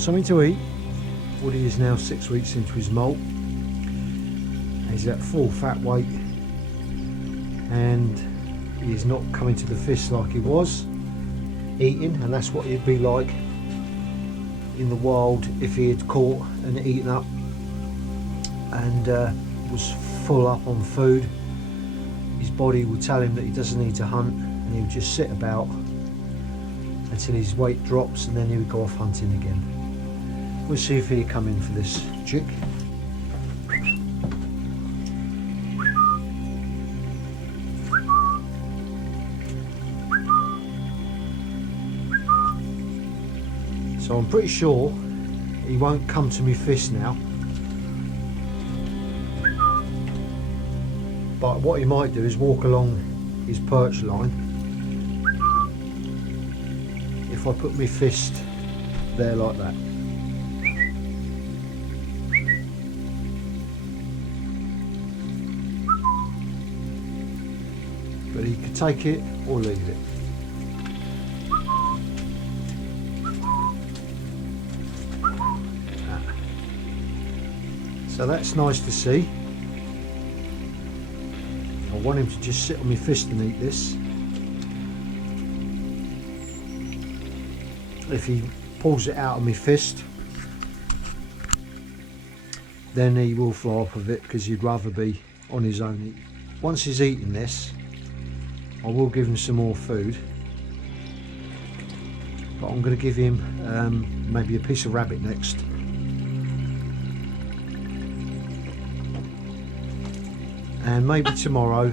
something to eat. Woody is now 6 weeks into his molt. He's at full fat weight and he is not coming to the fist like he was eating, and that's what he'd be like in the wild if he had caught and eaten up and was full up on food. His body would tell him that he doesn't need to hunt, and he would just sit about until his weight drops, and then he would go off hunting again. We'll see if he'll come in for this chick. So I'm pretty sure he won't come to me fist now, but what he might do is walk along his perch line. If I put my fist there like that, but he could take it or leave it. So that's nice to see. I want him to just sit on my fist and eat this. If he pulls it out of my fist, then he will fly off of it because he'd rather be on his own. Once he's eaten this, I will give him some more food, but I'm going to give him maybe a piece of rabbit next. And maybe tomorrow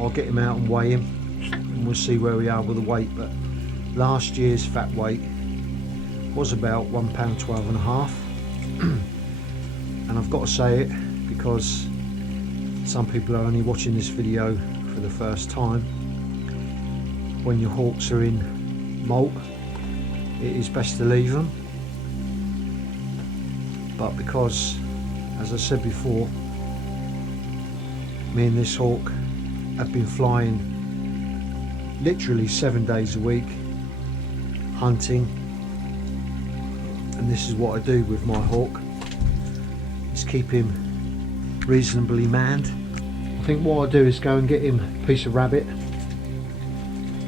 I'll get him out and weigh him and we'll see where we are with the weight. But last year's fat weight was about £1.12.5 and I've got to say it because some people are only watching this video for the first time. When your hawks are in molt, it is best to leave them, but because, as I said before, me and this hawk have been flying literally 7 days a week hunting, and this is what I do with my hawk, is keep him reasonably manned. I think what I'll do is go and get him a piece of rabbit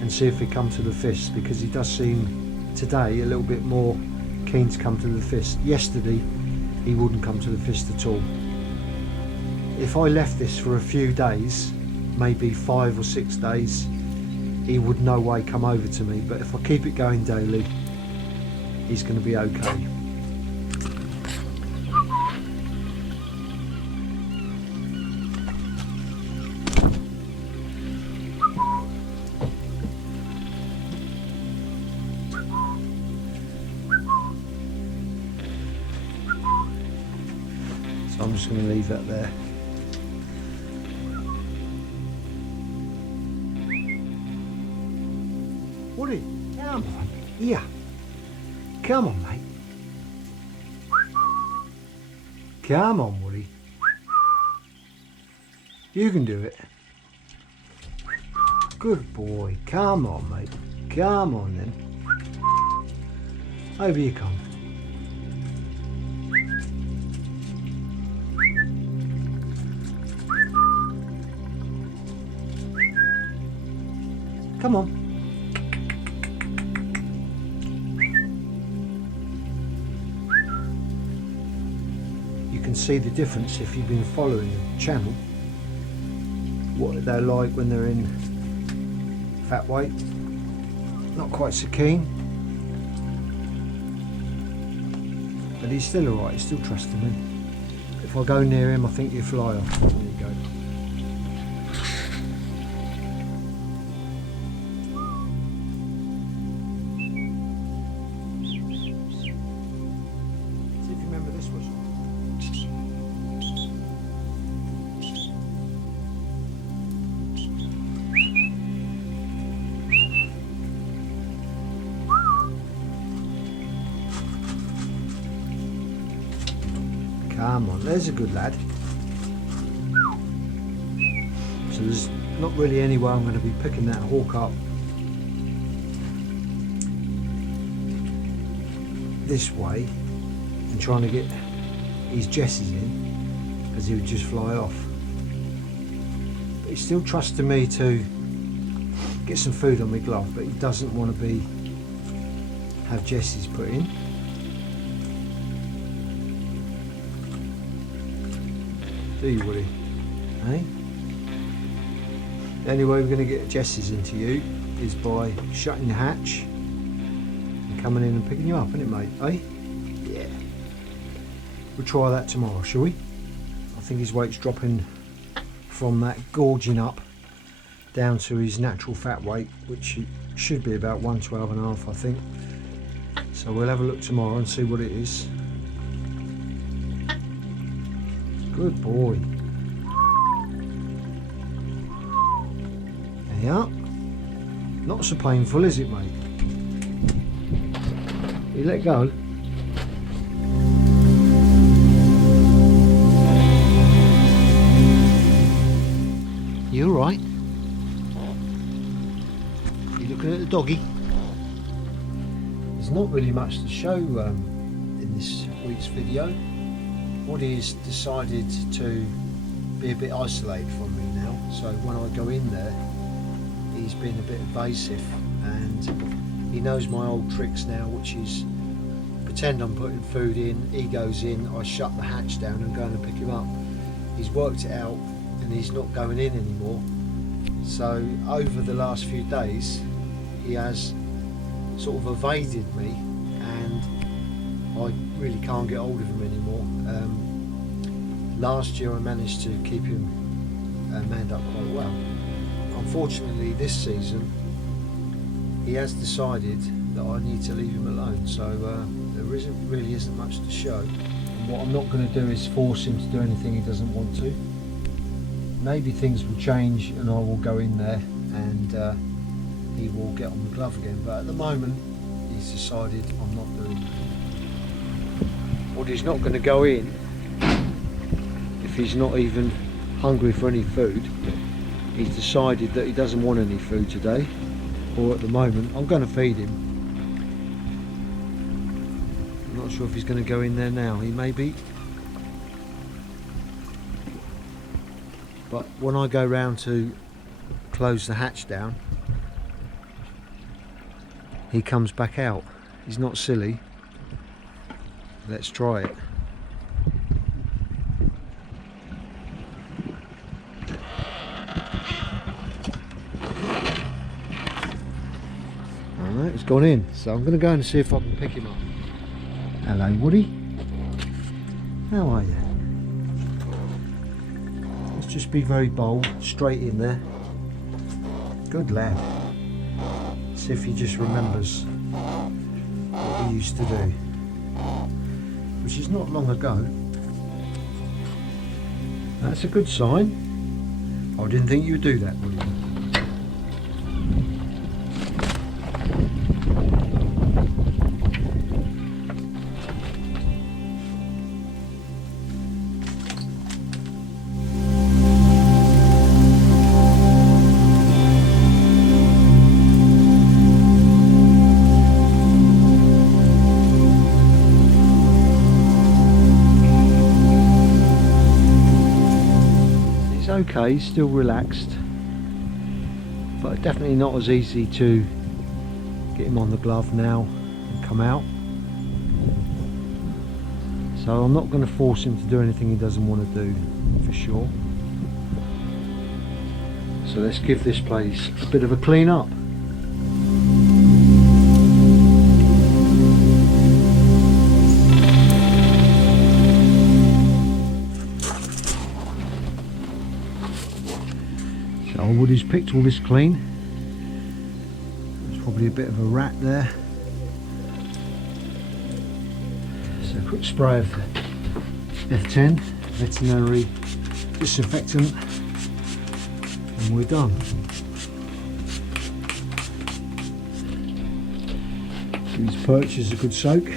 and see if he comes to the fist, because he does seem today a little bit more keen to come to the fist. Yesterday he wouldn't come to the fist at all. If I left this for a few days, maybe 5 or 6 days, he would no way come over to me, but if I keep it going daily, he's going to be okay. So I'm just going to leave that there. Woody, come on, here. Come on, mate. Come on, Woody. You can do it. Good boy. Come on, mate. Come on, then. Over you come. Come on. You can see the difference if you've been following the channel, what they're like when they're in fat weight. Not quite so keen, but he's still alright, he's still trusting me. If I go near him, I think he'll fly off. There you go. See if you remember this was. Come on, there's a good lad. So there's not really any way I'm going to be picking that hawk up. this way and trying to get his jesses in, as he would just fly off. But he's still trusting me to get some food on my glove, but he doesn't want to have jesses put in. Do you, Woody? Eh? The only way we're going to get jesses into you is by shutting the hatch and coming in and picking you up, isn't it, mate? Eh? Yeah. We'll try that tomorrow, shall we? I think his weight's dropping from that gorging up down to his natural fat weight, which should be about 112.5, I think. So we'll have a look tomorrow and see what it is. Good boy. There you are. Not so painful, is it, mate? You let go. You all right? You looking at the doggy? There's not really much to show in this week's video. Woody's decided to be a bit isolated from me now, so when I go in there he's been a bit evasive, and he knows my old tricks now, which is pretend I'm putting food in, he goes in, I shut the hatch down and go in and pick him up. He's worked it out and he's not going in anymore. So over the last few days he has sort of evaded me, and I really can't get hold of him anymore. Last year I managed to keep him manned up quite well. Unfortunately this season he has decided that I need to leave him alone, so there really isn't much to show. And what I'm not going to do is force him to do anything he doesn't want to. Maybe things will change and I will go in there and he will get on the glove again, but at the moment he's decided I'm not doing that. Well, he's not going to go in if he's not even hungry for any food. He's decided that he doesn't want any food today, or at the moment. I'm going to feed him. I'm not sure if he's going to go in there now. He may be. But when I go round to close the hatch down, he comes back out. He's not silly. Let's try it. Alright, he's gone in, so I'm going to go and see if I can pick him up. Hello, Woody. How are you? Let's just be very bold, straight in there. Good lad. See if he just remembers what we used to do, which is not long ago. That's a good sign. I didn't think you would do that, Woody. Okay, he's still relaxed, but definitely not as easy to get him on the glove now and come out. So I'm not going to force him to do anything he doesn't want to do, for sure. So let's give this place a bit of a clean up. Woody's picked all this clean. There's probably a bit of a rat there. So a quick spray of F10, veterinary disinfectant, and we're done. Give his perches a good soak.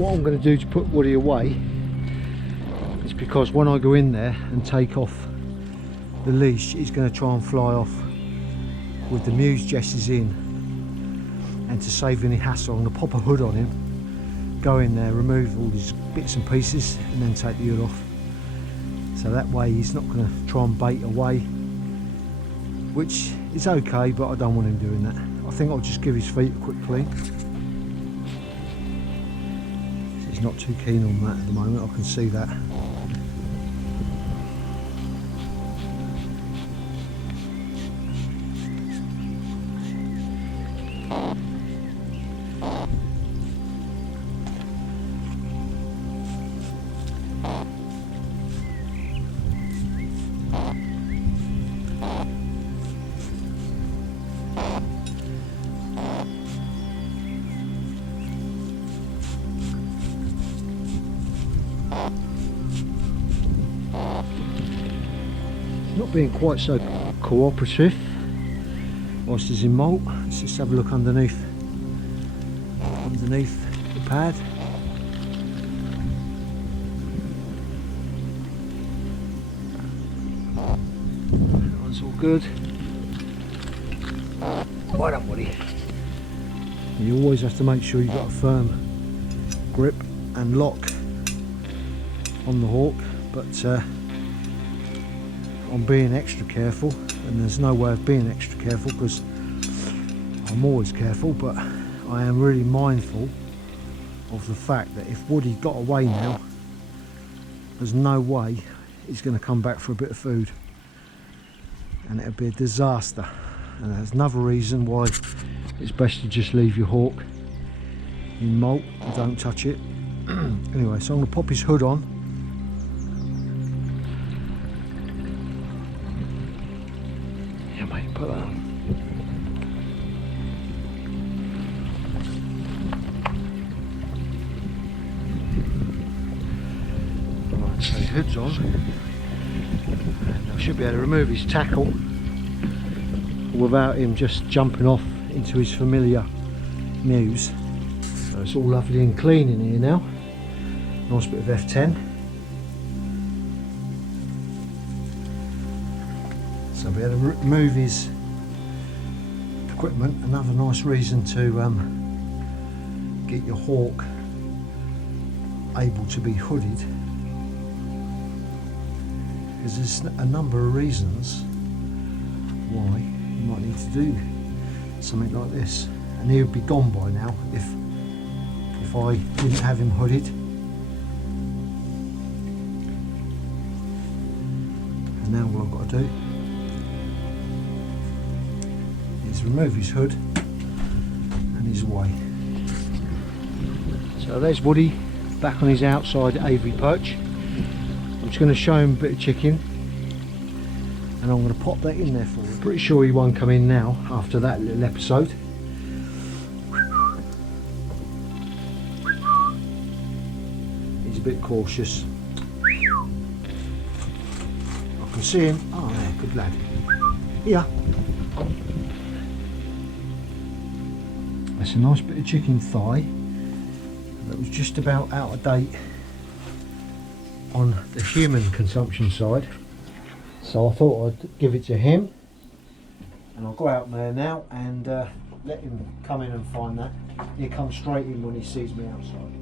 what I'm going to do to put Woody away is because when I go in there and take off the leash, he's going to try and fly off with the muse jesses in, and to save any hassle I'm going to pop a hood on him, go in there, remove all these bits and pieces and then take the hood off, so that way he's not going to try and bait away, which is okay, but I don't want him doing that. I think I'll just give his feet a quick clean. He's not too keen on that at the moment, I can see that. Not being quite so cooperative whilst he's in molt. Let's just have a look underneath the pad. That one's all good. Right up, Woody. You always have to make sure you've got a firm grip and lock on the hawk, but I'm being extra careful, and there's no way of being extra careful because I'm always careful, but I am really mindful of the fact that if Woody got away now, there's no way he's going to come back for a bit of food, and it would be a disaster. And that's another reason why it's best to just leave your hawk in molt and don't touch it. Anyway, so I'm going to pop his hood on. Yeah, mate, put that on. Right, so his hood's on, and I should be able to remove his tackle without him just jumping off into his familiar muse. So it's all lovely and clean in here now. Nice bit of F10. So I'll be able to remove his equipment. Another nice reason to get your hawk able to be hooded, because there's a number of reasons why you might need to do something like this, and he would be gone by now if I didn't have him hooded. And now what I've got to do is remove his hood and he's away. So there's Woody back on his outside aviary perch. I'm just going to show him a bit of chicken, and I'm going to pop that in there for him. Pretty sure he won't come in now after that little episode. He's a bit cautious. I can see him. Oh, there, good lad. Here. That's a nice bit of chicken thigh that was just about out of date on the human consumption side. So I thought I'd give it to him, and I'll go out there now and let him come in and find that. He'll come straight in when he sees me outside.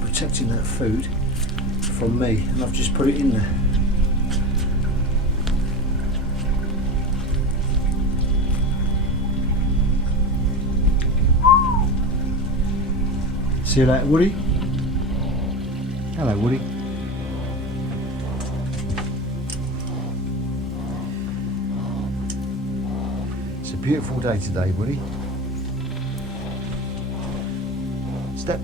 Protecting that food from me, and I've just put it in there. See you later, Woody. Hello, Woody. It's a beautiful day today, Woody. Step.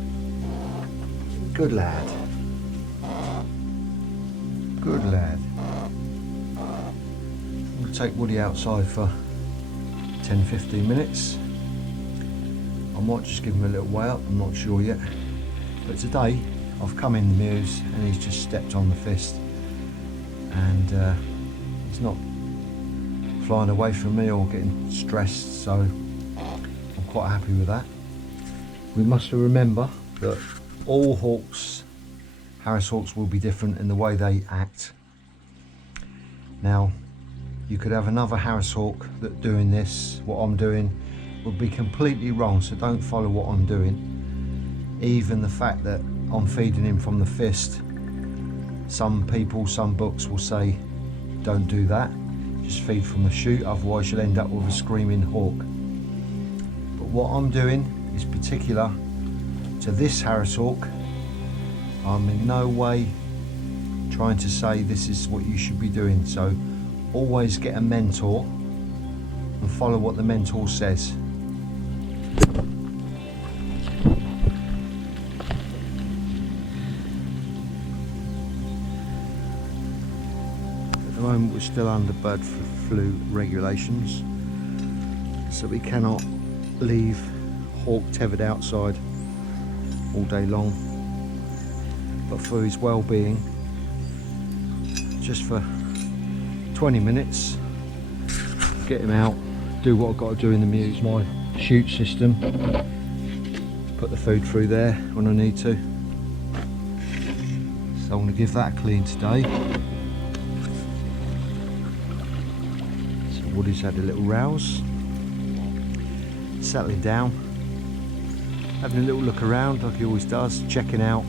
Good lad. Good lad. I'm going to take Woody outside for 10-15 minutes. I might just give him a little way up, I'm not sure yet. But today I've come in the mews and he's just stepped on the fist, and he's not flying away from me or getting stressed, so I'm quite happy with that. We must remember that all hawks, Harris hawks, will be different in the way they act. Now, you could have another Harris hawk that doing this, what I'm doing, would be completely wrong, so don't follow what I'm doing. Even the fact that I'm feeding him from the fist, some people, some books will say don't do that, just feed from the chute, otherwise you'll end up with a screaming hawk. But what I'm doing is particular to this Harris hawk. I'm in no way trying to say this is what you should be doing, so always get a mentor and follow what the mentor says. At the moment we're still under bird flu regulations, so we cannot leave hawk tethered outside all day long. But for his well-being, just for 20 minutes, get him out, do what I've got to do in the mews. My chute system, put the food through there when I need to, so I'm going to give that a clean today. So Woody's had a little rouse, settling down, having a little look around like he always does, checking out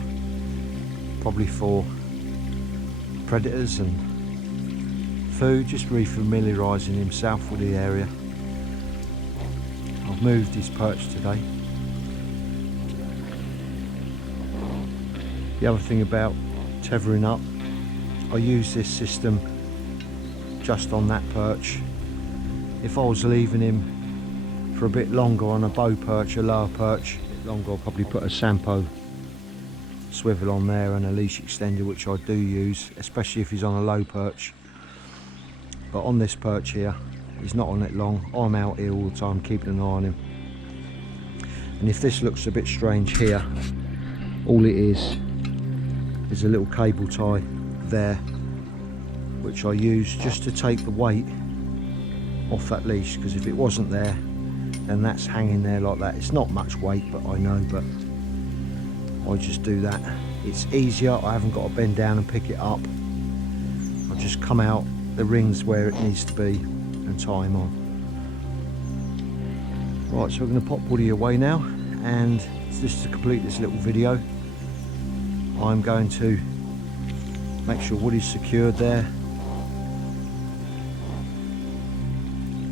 probably for predators and food, just re-familiarising himself with the area. I've moved his perch today. The other thing about tethering up, I use this system just on that perch. If I was leaving him for a bit longer on a bow perch, a lower perch, a bit longer, I'll probably put a Sampo swivel on there and a leash extender, which I do use, especially if he's on a low perch. But on this perch here, he's not on it long. I'm out here all the time keeping an eye on him. And if this looks a bit strange here, all it is a little cable tie there, which I use just to take the weight off that leash, because if it wasn't there, then that's hanging there like that. It's not much weight, but I know, but I just do that. It's easier, I haven't got to bend down and pick it up. I just come out the rings where it needs to be and tie him on. Right, so we're going to pop Woody away now, and just to complete this little video, I'm going to make sure Woody's secured there,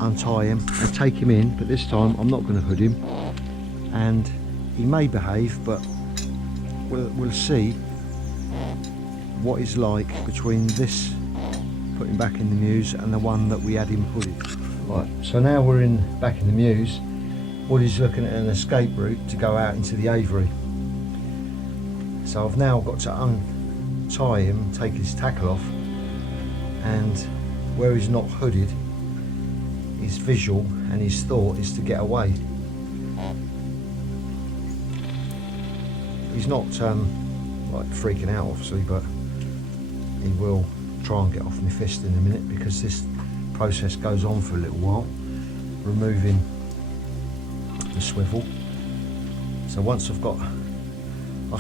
untie him and take him in, but this time I'm not going to hood him, and he may behave, but we'll see what he's like between this, put him back in the mews, and the one that we had him hooded. Right, so now we're back in the mews. Woody's looking at an escape route to go out into the aviary. So I've now got to untie him, take his tackle off, and where he's not hooded, his visual and his thought is to get away. He's not like freaking out obviously, but he will try and get off my fist in a minute, because this process goes on for a little while, removing the swivel. So once I've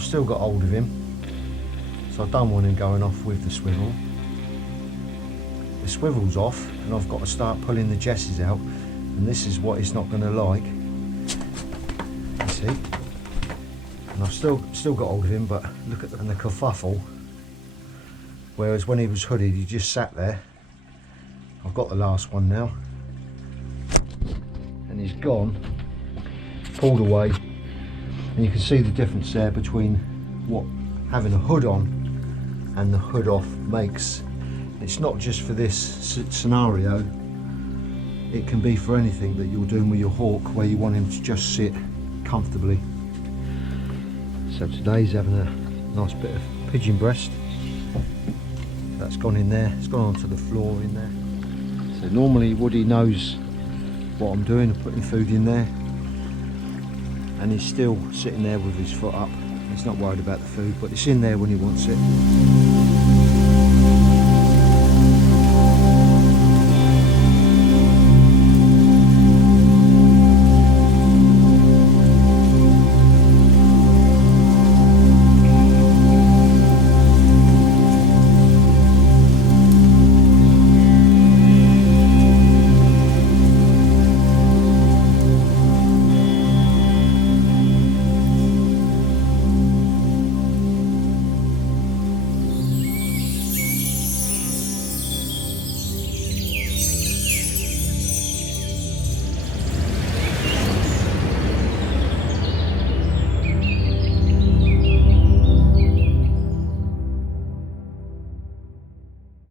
still got hold of him, so I don't want him going off with the swivel. The swivel's off and I've got to start pulling the jesses out, and this is what he's not going to like, you see. And I've still got hold of him, but look at the kerfuffle. Whereas when he was hooded, he just sat there. I've got the last one now, and he's gone, pulled away, And you can see the difference there between what having a hood on and the hood off makes. It's not just for this scenario, it can be for anything that you're doing with your hawk where you want him to just sit comfortably. So today he's having a nice bit of pigeon breast. That's gone in there, it's gone onto the floor in there. So normally Woody knows what I'm doing, I'm putting food in there, and he's still sitting there with his foot up. He's not worried about the food, but it's in there when he wants it.